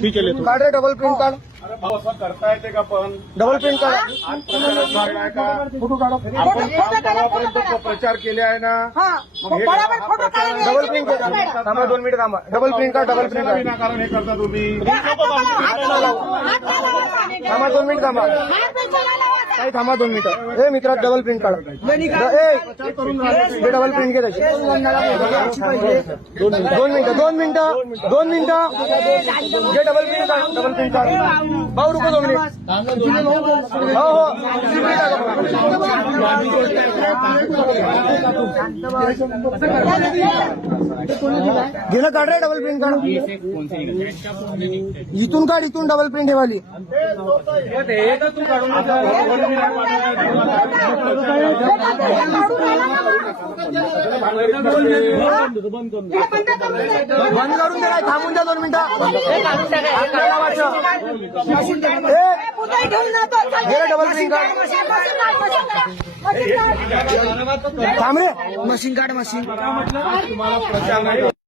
ठीक आहे लेतो. काढ रे डबल प्रिंट काढ. असं करता येते का पण डबल प्रिंट काढ. फोटो काढा. आपण गावापर्यंत प्रचार केले आहे ना. डबल प्रिंट थांबा 2 मिनिट थांबा. डबल प्रिंट काढ. डबल प्रिंट काढ. विनाकारण हे करता तुम्ही. थांबा 2 मिनिट थांबा. काही थांबा 2 मिनिटं. ए मित्रा डबल प्रिंट काढ. डबल प्रिंट घे त्याची. 2 मिनिटं. घे डबल प्रिंट काढ. डबल प्रिंट काढ. भाऊ रुको 2 मिनिट. हो घे ना. काढ रे डबल प्रिंट काढ. इथून काढ. इथून डबल प्रिंट ठेवाली. बंद करून दे. काय थांबून द्या 2 मिनिटं. डबल प्रिंट काढ. थांब रे. मशीन काढ. मशीन.